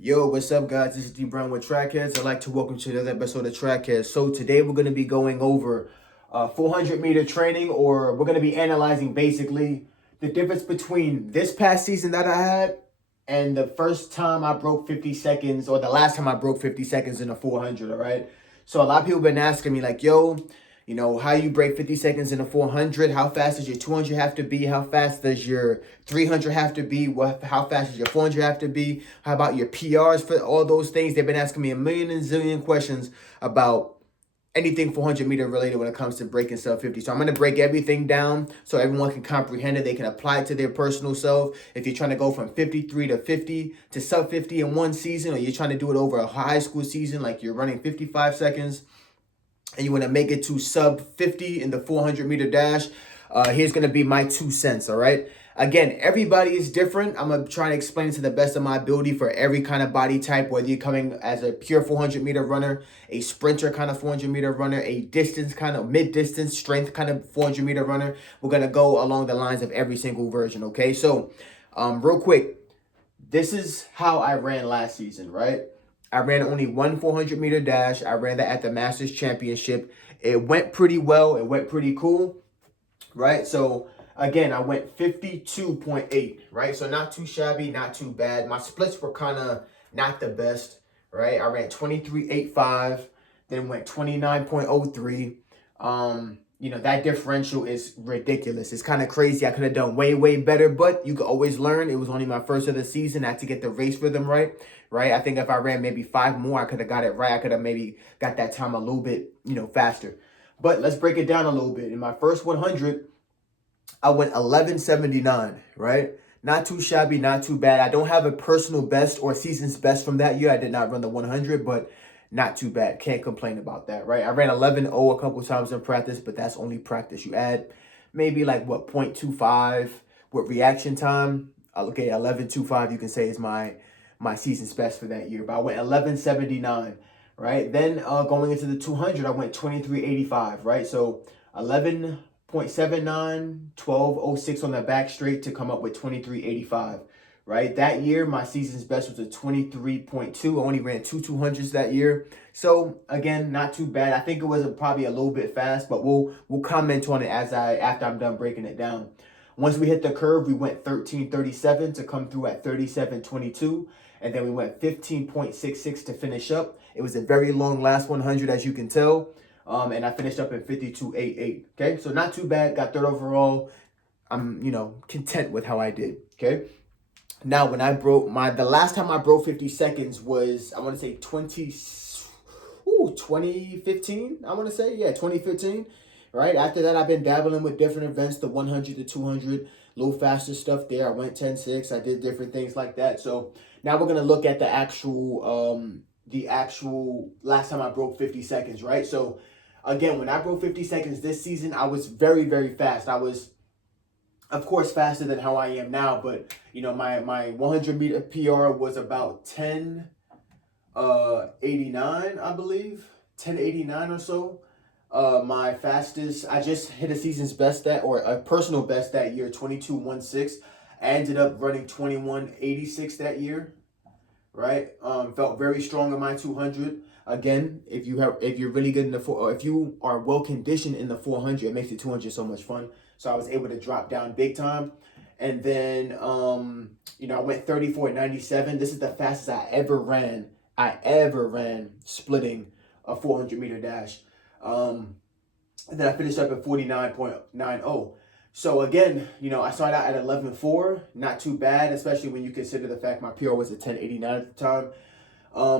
Yo, what's up, guys? This is D Brown with Track Headz. I'd like to welcome you to another episode of Track Headz. So today we're going to be going over 400-meter training, or we're going to be analyzing basically the difference between this past season that I had and the first time I broke 50 seconds, or the last time I broke 50 seconds in a 400. All right. So a lot of people have been asking me like, yo, how you break 50 seconds in a 400? How fast does your 200 have to be? How fast does your 300 have to be? How fast does your 400 have to be? How about your PRs for all those things? They've been asking me a million and zillion questions about anything 400-meter related when it comes to breaking sub 50. So I'm going to break everything down so everyone can comprehend it. They can apply it to their personal self. If you're trying to go from 53 to 50 to sub 50 in one season, or you're trying to do it over a high school season, like you're running 55 seconds, and you want to make it to sub 50 in the 400-meter dash, here's going to be my 2 cents, all right? Again, everybody is different. I'm going to try to explain to the best of my ability for every kind of body type, whether you're coming as a pure 400-meter runner, a sprinter kind of 400-meter runner, a distance kind of mid-distance strength kind of 400-meter runner. We're going to go along the lines of every single version, okay? So real quick, this is how I ran last season, right? I ran only one 400-meter dash. I ran that at the Masters Championship. It went pretty well. It went pretty cool, right? So, again, I went 52.8, right? So, not too shabby, not too bad. My splits were kind of not the best, right? I ran 23.85, then went 29.03. That differential is ridiculous. It's kind of crazy. I could have done way, way better, but you could always learn. It was only my first of the season. I had to get the race rhythm right? I think if I ran maybe 5 more, I could have got it right. I could have maybe got that time a little bit, faster. But let's break it down a little bit. In my first 100, I went 11.79, right? Not too shabby, not too bad. I don't have a personal best or season's best from that year. I did not run the 100, but not too bad. Can't complain about that, right? I ran 11.0 a couple times in practice, but that's only practice. You add maybe like 0.25 with reaction time. Okay, 11.25 you can say is my season's best for that year. But I went 11.79, right? Then going into the 200, I went 23.85, right? So 11.79, 12.06 on the back straight to come up with 23.85. Right, that year my season's best was a 23.2. I only ran 200s that year, so again, not too bad. I think it was probably a little bit fast, but we'll comment on it after I'm done breaking it down. Once we hit the curve, we went 13.37 to come through at 37.22, and then we went 15.66 to finish up. It was a very long last 100, as you can tell, and I finished up in 52.88. Okay, so not too bad. Got third overall. I'm content with how I did. Okay. Now, when I broke the last time I broke 50 seconds was, I want to say 2015, I want to say, yeah, 2015, right? After that, I've been dabbling with different events, the 100, the 200, a little faster stuff there. I went 10.6, I did different things like that. So now we're going to look at the actual last time I broke 50 seconds, right? So again, when I broke 50 seconds this season, I was very, very fast. I was, of course, faster than how I am now, but my 100-meter PR was about 10.89, I believe, 10.89 or so. My fastest, I just hit a season's best or a personal best that year, 22.16. I ended up running 21.86 that year, right? Felt very strong in my 200. Again, if you're really good in the or if you are well conditioned in the 400, it makes the 200 so much fun. So I was able to drop down big time. And then, I went 34.97. This is the fastest I ever ran splitting a 400-meter dash. And then I finished up at 49.90. So again, I started out at 11.4. Not too bad, especially when you consider the fact my PR was at 10.89 at the time.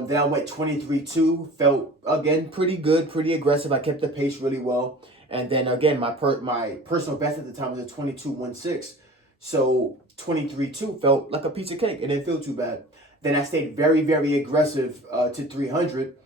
Then I went 23.2. Felt, again, pretty good, pretty aggressive. I kept the pace really well. And then again, my personal best at the time was a 22.16. So 23.2 felt like a piece of cake. It didn't feel too bad. Then I stayed very, very aggressive to 300.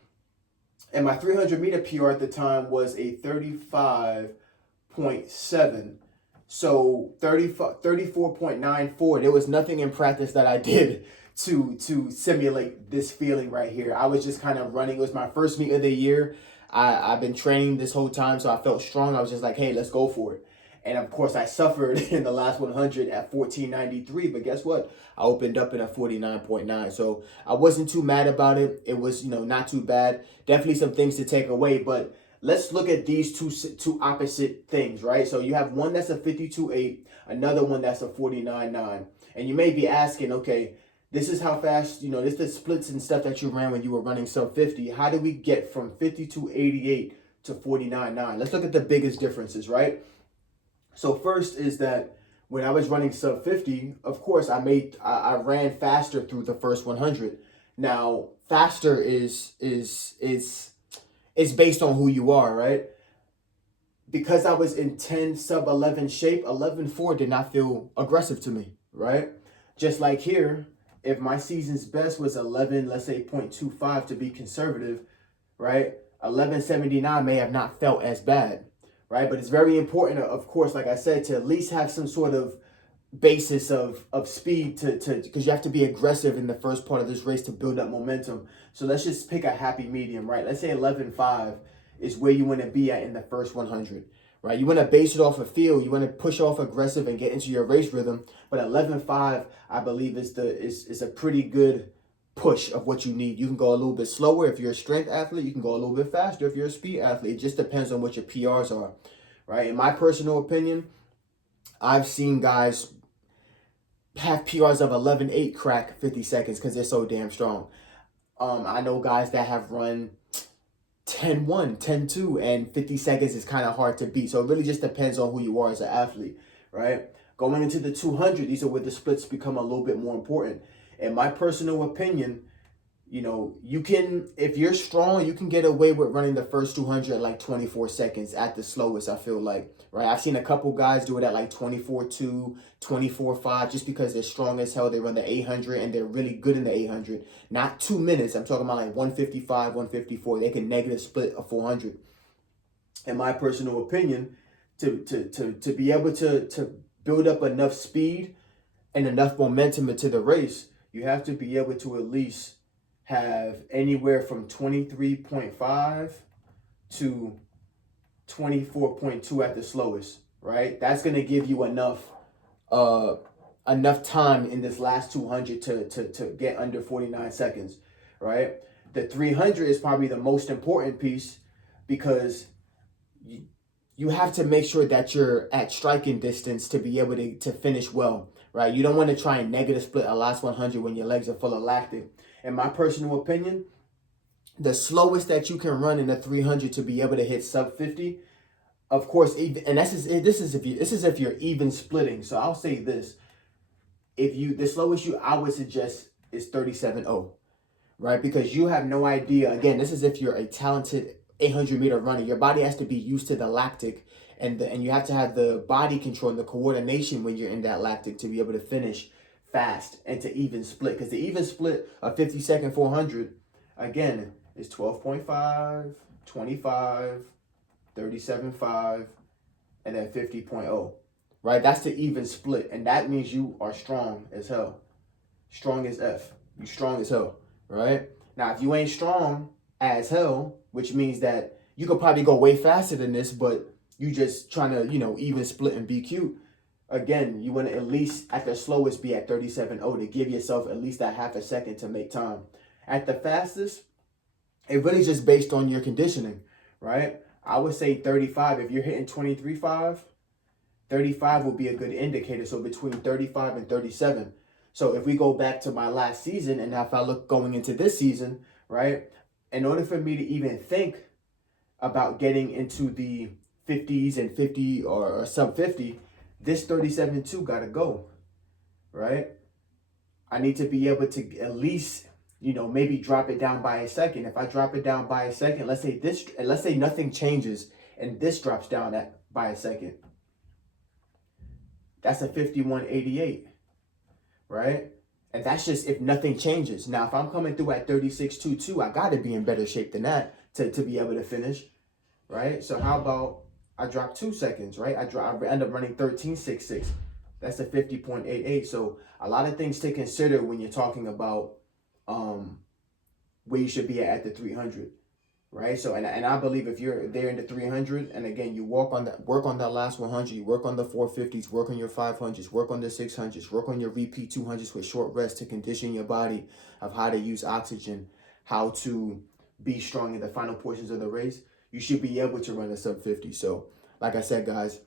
And my 300-meter PR at the time was a 35.7. So 34.94. There was nothing in practice that I did to simulate this feeling right here. I was just kind of running. It was my first meet of the year. I've been training this whole time, so I felt strong. I was just like, hey, let's go for it. And of course, I suffered in the last 100 at 1493, but guess what? I opened up in a 49.9. So I wasn't too mad about it. It was, not too bad. Definitely some things to take away, but let's look at these two opposite things, right? So you have one that's a 52.8, another one that's a 49.9. And you may be asking, okay, this is how fast, this is the splits and stuff that you ran when you were running sub 50. How do we get from 52.88 to 49.9? Let's look at the biggest differences, right? So first is that when I was running sub 50, of course, I ran faster through the first 100. Now, faster is based on who you are, right? Because I was in 10 sub 11 shape, 11.4 did not feel aggressive to me, right? Just like here, if my season's best was 11, let's say 0.25 to be conservative, right? 11.79 may have not felt as bad, right? But it's very important, of course, like I said, to at least have some sort of basis of speed because you have to be aggressive in the first part of this race to build up momentum. So let's just pick a happy medium, right? Let's say 11.5 is where you want to be at in the first 100, right? You want to base it off a feel. You want to push off aggressive and get into your race rhythm. But 11.5, I believe, is a pretty good push of what you need. You can go a little bit slower if you're a strength athlete. You can go a little bit faster if you're a speed athlete. It just depends on what your PRs are, right? In my personal opinion, I've seen guys have PRs of 11.8 crack 50 seconds because they're so damn strong. I know guys that have run 10.1, 10.2, and 50 seconds is kind of hard to beat. So it really just depends on who you are as an athlete, right? Going into the 200, these are where the splits become a little bit more important. In my personal opinion, you can, if you're strong, you can get away with running the first 200 at like 24 seconds at the slowest, I feel like, right? I've seen a couple guys do it at like 24.2, 24.5, just because they're strong as hell. They run the 800 and they're really good in the 800. Not 2 minutes. I'm talking about like 155, 154. They can negative split a 400. In my personal opinion, to be able to build up enough speed and enough momentum into the race, you have to be able to at least have anywhere from 23.5 to 24.2 at the slowest, right? That's going to give you enough time in this last 200 to get under 49 seconds, right? The 300 is probably the most important piece because you have to make sure that you're at striking distance to be able to finish well, right? You don't want to try and negative split a last 100 when your legs are full of lactic. In my personal opinion, the slowest that you can run in a 300 to be able to hit sub 50, of course, and this is if you're even splitting. So I'll say this: the slowest I would suggest is 37.0, right? Because you have no idea. Again, this is if you're a talented 800-meter runner. Your body has to be used to the lactic, and you have to have the body control and the coordination when you're in that lactic to be able to finish fast and to even split. Because the even split of 50-second 400, again, is 12.5, 25, 37.5, and then 50.0, right? That's the even split, and that means you are strong as hell. Strong as F. You strong as hell, right? Now, if you ain't strong as hell, which means that you could probably go way faster than this, but you just trying to, even split and be cute. Again, you want to at least at the slowest be at 37.0 to give yourself at least that half a second to make time. At the fastest, it really just based on your conditioning, right? I would say 35. If you're hitting 23.5, 35 will be a good indicator. So between 35 and 37. So if we go back to my last season, and if I look going into this season, right? In order for me to even think about getting into the 50s and 50 or sub 50, this 37.2 got to go, right? I need to be able to at least, maybe drop it down by a second. If I drop it down by a second, let's say nothing changes and this drops down by a second. That's a 51.88, right? And that's just if nothing changes. Now, if I'm coming through at 36.22, I got to be in better shape than that to be able to finish, right? So how about I drop 2 seconds, right? I end up running 13.66. That's a 50.88. So a lot of things to consider when you're talking about where you should be at the 300. right? So, and I believe if you're there in the 300, and again, you work on that last 100, you work on the 450s, work on your 500s, work on the 600s, work on your repeat 200s with short rest to condition your body of how to use oxygen, how to be strong in the final portions of the race, you should be able to run a sub 50. So, like I said, guys,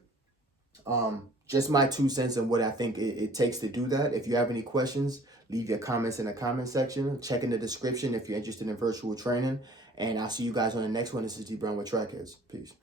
just my 2 cents on what I think it takes to do that. If you have any questions, leave your comments in the comment section. Check in the description if you're interested in virtual training. And I'll see you guys on the next one. This is D Brown with Track Headz. Peace.